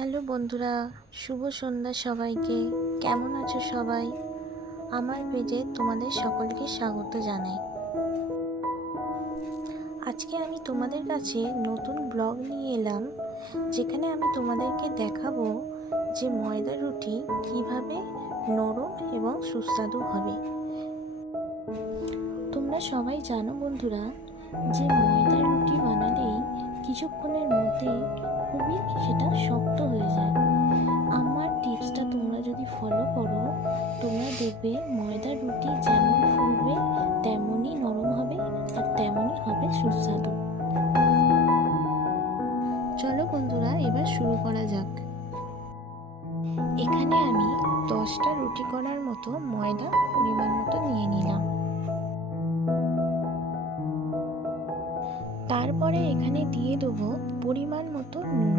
Hello বন্ধুরা, শুভ সন্ধ্যা সবাইকে। কেমন আছো সবাই? আমার পেজে তোমাদের সকলকে স্বাগত জানাই। আজকে আমি তোমাদের কাছে নতুন ব্লগ নিয়ে এলাম, যেখানে আমি তোমাদেরকে দেখাবো যে ময়দা রুটি কিভাবে নরম এবং সুস্বাদু হবে। তোমরা সবাই জানো বন্ধুরা যে ময়দা রুটি বানালেই কিছুক্ষণের মধ্যেই খুবই সেটা শক্ত হয়ে যায়। আমার টিপসটা তোমরা যদি ফলো করো, তোমরা দেখবে ময়দা রুটি যেমন ফুলবে তেমনই নরম হবে আর তেমনই হবে সুস্বাদু। চলো বন্ধুরা, এবার শুরু করা যাক। এখানে আমি 10টা রুটি করার মতো ময়দা পরিমাণ মতো নিয়ে নিলাম। তারপরে এখানে দিয়ে দেবো পরিমাণ মতো নুন।